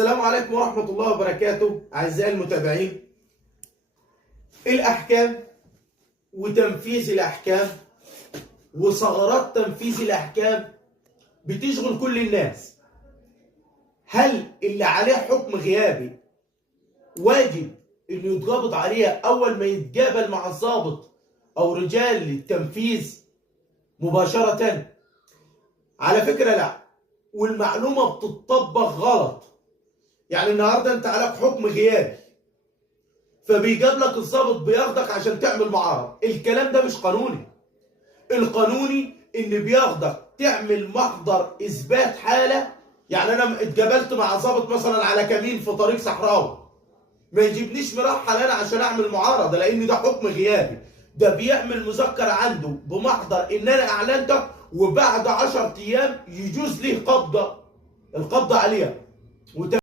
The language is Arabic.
السلام عليكم ورحمة الله وبركاته أعزائي المتابعين. الأحكام وتنفيذ الأحكام وثغرات تنفيذ الأحكام بتشغل كل الناس. هل اللي عليه حكم غيابي واجب إنه يتقبض عليه أول ما يتقابل مع الضابط أو رجال التنفيذ مباشرة؟ على فكرة لا، والمعلومة بتطبق غلط. يعني النهارده انت عليك حكم غيابي فبيجاب لك الضابط بياخدك عشان تعمل معارض. الكلام ده مش قانوني. القانوني ان بياخدك تعمل محضر اثبات حاله. يعني انا اتقابلت مع ضابط مثلا على كمين في طريق صحراوي، ما يجيبنيش مرحل انا عشان اعمل معارضه لان ده حكم غيابي. ده بيعمل مذكره عنده بمحضر ان انا اعلنتك، وبعد 10 ايام يجوز ليه القبض عليها.